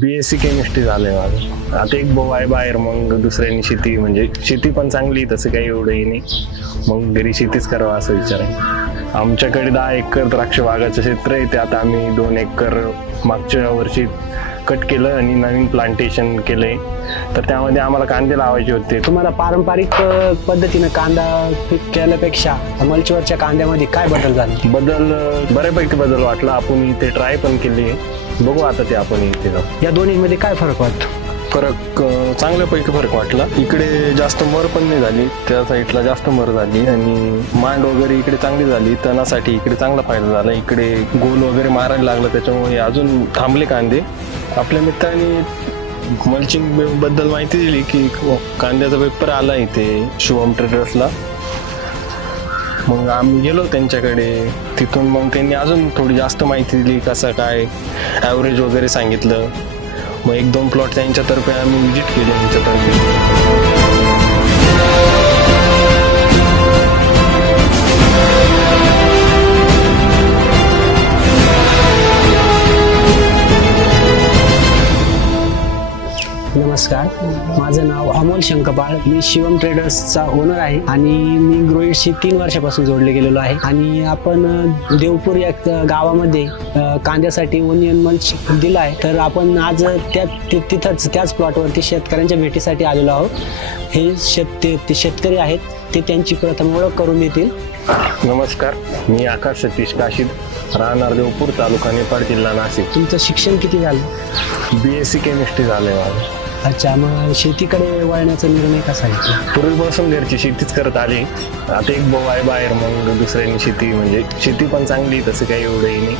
बी S C chemistry झालंय माझं. आता एक भाऊ आहे बाहेर मग दुसऱ्यांनी शेती म्हणजे शेती पण चांगली तसं काही एवढंही नाही. मग घरी शेतीच करावं असं विचार आहे. आमच्याकडे दहा एकर द्राक्ष बागाचं क्षेत्र आहे त्यात आता आम्ही दोन एकर मागच्या वर्षी कट केलं आणि नवीन प्लांटेशन केलंय. तर त्यामध्ये आम्हाला कांदे लावायचे होते. तुम्हाला पारंपरिक अ, पद्धतीनं कांदा पीक केल्यापेक्षा मल्चवरच्या कांद्यामध्ये काय बदल झाले? बदल अं, बऱ्यापैकी बदल वाटला. आपण इथे ट्राय पण केली. बघू आता ते आपण इथे जाऊ. या दोन्हीमध्ये काय फरक वाटतो? फरक अं, चांगल्यापैकी फरक वाटला. इकडे जास्त मर पण नाही झाली. त्या साईडला जास्त मर झाली. आणि मांड वगैरे इकडे चांगली झाली. तणासाठी इकडे चांगला फायदा झाला. इकडे गोल वगैरे मारायला लागलं. त्याच्यामुळे अजून थांबले कांदे. आपल्या मित्रांनी मल्चिंगबद्दल माहिती दिली की हो, कांद्याचा पेपर आला इथे शुभम ट्रेडर्सला मग आम्ही गेलो त्यांच्याकडे. तिथून मग त्यांनी अजून थोडी जास्त माहिती दिली कसं काय ॲव्हरेज वगैरे सांगितलं. मग एक दोन प्लॉट त्यांच्यातर्फे आम्ही विजिट केले त्यांच्यातर्फे नमस्कार. माझं नाव अमोल शंकपाळ मी शिवम ट्रेडर्सचा ओनर आहे आणि मी ग्रोईडशी तीन वर्षापासून जोडले गेलेलो आहे. आणि आपण देवपूर या गावामध्ये कांद्यासाठी ओनियन मंच दिला आहे. तर आपण आज त्या तिथंच त्याच प्लॉटवरती शेतकऱ्यांच्या भेटीसाठी आलेलो आहोत. हे शेत ते शेतकरी आहेत. ते त्यांची प्रथम ओळख करून देतील. नमस्कार. मी आकाश सतीश काशीद राहणार देवपूर तालुका नेपाळ जिल्हा नाशिक. तुमचं शिक्षण किती झालं? बी एस सी केमिस्ट्री झालंय माझं. अच्छा मग शेतीकडे वळण्याचा निर्णय कसा आहे? पूर्वीपासून घरची शेतीच करत आली. आता एक भाऊ आहे बाहेर मग दुसऱ्यांनी शेती म्हणजे शेती पण चांगली तसं काही एवढंही नाही.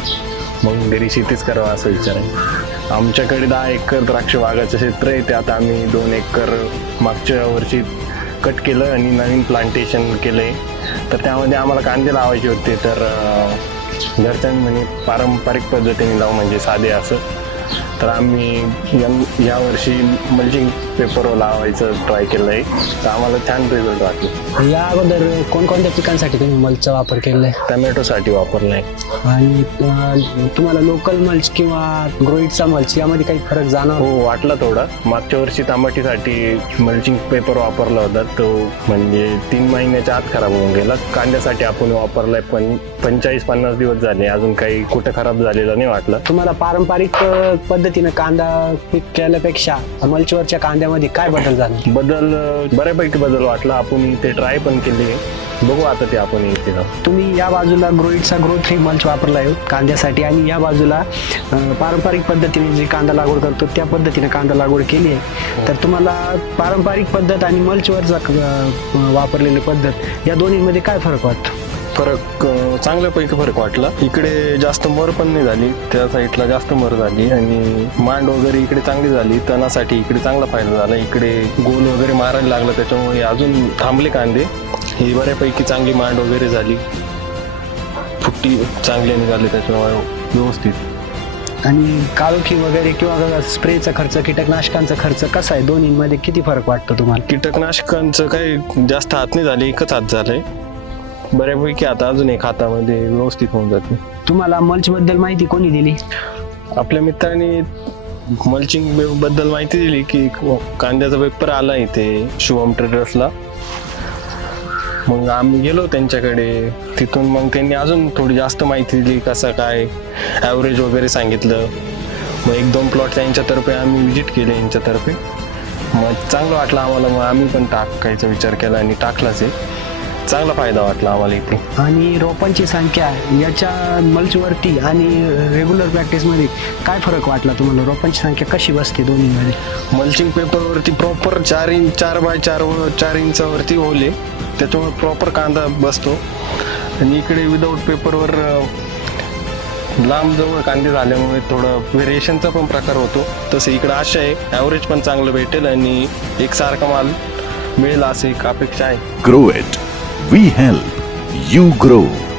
मग घरी शेतीच करावं असं विचार आहे. आमच्याकडे दहा एकर द्राक्ष बागाचं क्षेत्र आहे ते आता आम्ही दोन एकर मागच्या वर्षी कट केलं आणि नवीन प्लांटेशन केलंय. तर त्यामध्ये आम्हाला कांदे लावायचे होते तर घरच्यांनी म्हणे पारंपरिक पद्धतीने लावू म्हणजे साधे असं. तर आम्ही यं- यावर्षी मल्चिंग पेपर लावायचं ट्राय केलं आहे तर आम्हाला छान रिझल्ट वाटले. या अगोदर कोणकोणत्या पिकांसाठी तुम्ही मल्चचा वापर केलाय? टमॅटोसाठी वापरलं आहे आणि तुम्हाला लोकल मल्च किंवा ग्रोईटचा मल्च यामध्ये काही फरक जाणवतो हो वाटला थोडा. मागच्या वर्षी तांबटीसाठी मल्चिंग पेपर वापरला होता. तो म्हणजे तीन महिन्याच्या आत खराब होऊन गेला. कांद्यासाठी आपण वापरलाय पण पंचेचाळीस पन्नास दिवस झाले. अजून काही कुठं खराब झालेलं नाही वाटलं. तुम्हाला पारंपरिक अं, पद्धतीनं कांदा पीक केल्यापेक्षा मल्चवरच्या कांद्यामध्ये काय बदल झाले? बदल बऱ्यापैकी बदल वाटला. आपण इथे ट्राय पण केली. बघू आता ते आपण तुम्ही या बाजूला ग्रोईटचा ग्रो थ्री मल्च वापरला आहे कांद्यासाठी आणि या बाजूला पारंपरिक पद्धतीने जी कांदा लागवड करतो त्या पद्धतीने कांदा लागवड केली आहे. तर तुम्हाला पारंपरिक पद्धत आणि मल्चवरचा वापरलेली पद्धत या दोन्हीमध्ये काय फरक वाटतो? फरक चांगल्यापैकी फरक वाटला. इकडे जास्त मर पण नाही झाली त्या साईडला जास्त मर झाली आणि मांड वगैरे इकडे चांगली झाली तणासाठी इकडे चांगला फायदा झाला. इकडे गोल वगैरे मारायला लागलं त्याच्यामुळे अजून थांबले कांदे. ही बऱ्यापैकी चांगली मांड वगैरे झाली. फुट्टी चांगली निघाली त्याच्यामुळे व्यवस्थित. आणि काळोखी वगैरे किंवा स्प्रेचा खर्च कीटकनाशकांचा खर्च कसा आहे? दोन्हीमध्ये किती फरक वाटतो तुम्हाला? कीटकनाशकांचं काही जास्त हात नाही झाले एकच हात झालंय. बऱ्यापैकी आता अजून एक हातामध्ये व्यवस्थित होऊन जाते. तुम्हाला मल्च बद्दल माहिती कोणी दिली? आपल्या मित्रांनी मल्चिंगबद्दल माहिती दिली की कांद्याचा पेपर आला इथे शुभम ट्रेडर्सला मग आम्ही गेलो त्यांच्याकडे. तिथून मग त्यांनी अजून थोडी जास्त माहिती दिली कसं काय ॲव्हरेज वगैरे सांगितलं. मग एक दोन प्लॉट त्यांच्यातर्फे आम्ही विजिट केले यांच्यातर्फे मग चांगलं वाटलं आम्हाला मग आम्ही पण टाकायचा विचार केला आणि टाकलाच आहे चांगला फायदा वाटला आम्हाला इथे. आणि रोपांची संख्या याच्या मल्चवरती आणि रेग्युलर प्रॅक्टिसमध्ये काय फरक वाटला तुम्हाला? रोपांची संख्या कशी बसते दोन्हीमध्ये? मल्चिंग पेपरवरती प्रॉपर चार इंच चार बाय चार चार इंचावरती ओले. त्याच्यामुळे प्रॉपर कांदा बसतो. आणि इकडे विदाऊट पेपरवर लांब जवळ कांदे झाल्यामुळे थोडं व्हेरिएशनचा पण प्रकार होतो. तसं इकडं आशा आहे ॲव्हरेज पण चांगलं भेटेल आणि एकसारखा माल मिळेल असं एक अपेक्षा आहे. Grow it. We help. You grow.